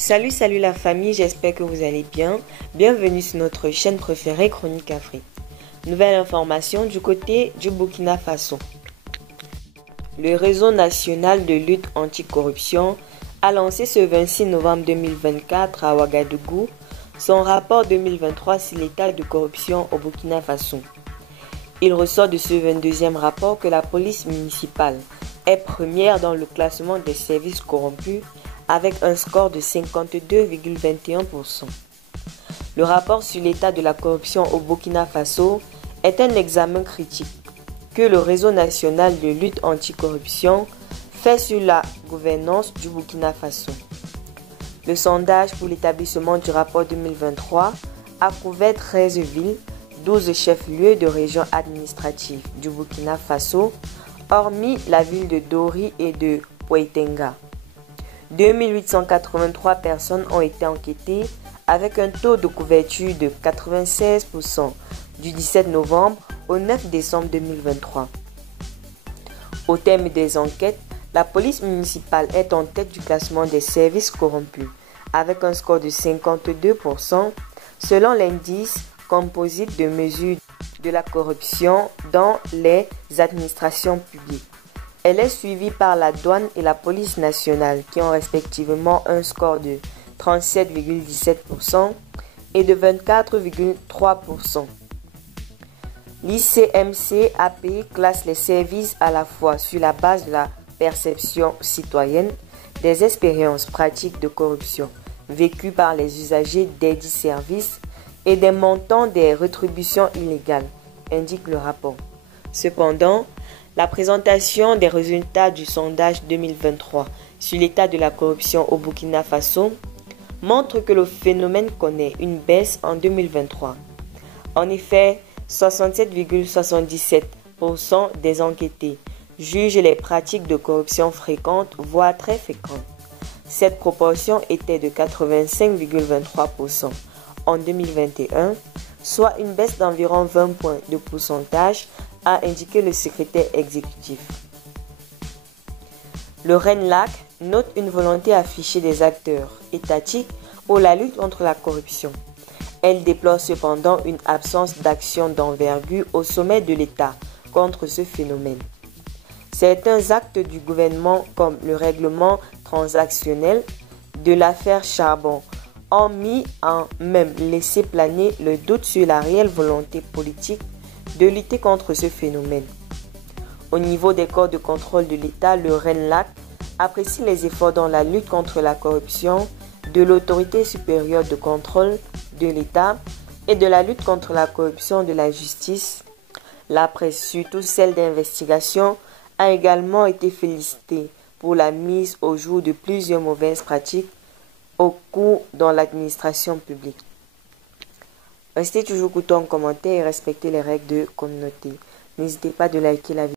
Salut la famille, j'espère que vous allez bien. Bienvenue sur notre chaîne préférée Chronique Afrique. Nouvelle information du côté du Burkina Faso. Le réseau national de lutte anticorruption a lancé ce 26 novembre 2024 à Ouagadougou son rapport 2023 sur l'état de corruption au Burkina Faso. Il ressort de ce 22e rapport que la police municipale est première dans le classement des services corrompus avec un score de 52,21%. Le rapport sur l'état de la corruption au Burkina Faso est un examen critique que le réseau national de lutte anticorruption fait sur la gouvernance du Burkina Faso. Le sondage pour l'établissement du rapport 2023 a couvert 13 villes, 12 chefs-lieux de région administrative du Burkina Faso, hormis la ville de Dori et de Pouétenga. 2883 personnes ont été enquêtées avec un taux de couverture de 96% du 17 novembre au 9 décembre 2023. Au terme des enquêtes, la police municipale est en tête du classement des services corrompus avec un score de 52% selon l'indice composite de mesure de la corruption dans les administrations publiques. Elle est suivie par la douane et la police nationale qui ont respectivement un score de 37,17% et de 24,3%. L'ICMC-API classe les services à la fois sur la base de la perception citoyenne, des expériences pratiques de corruption vécues par les usagers des dits services et des montants des rétributions illégales, indique le rapport. Cependant, la présentation des résultats du sondage 2023 sur l'état de la corruption au Burkina Faso montre que le phénomène connaît une baisse en 2023. En effet, 67,77% des enquêtés jugent les pratiques de corruption fréquentes, voire très fréquentes. Cette proportion était de 85,23% en 2021, soit une baisse d'environ 20 points de pourcentage, a indiqué le secrétaire exécutif. Le RENLAC note une volonté affichée des acteurs étatiques pour la lutte contre la corruption. Elle déplore cependant une absence d'action d'envergure au sommet de l'État contre ce phénomène. Certains actes du gouvernement, comme le règlement transactionnel de l'affaire Charbon, ont mis en même laissé planer le doute sur la réelle volonté politique de lutter contre ce phénomène. Au niveau des corps de contrôle de l'État, le RENLAC apprécie les efforts dans la lutte contre la corruption de l'autorité supérieure de contrôle de l'État et de la lutte contre la corruption de la justice. La presse, surtout celle d'investigation, a également été félicitée pour la mise au jour de plusieurs mauvaises pratiques au cours dans l'administration publique. Restez toujours courtois en commentaire et respectez les règles de communauté. N'hésitez pas de liker la vidéo.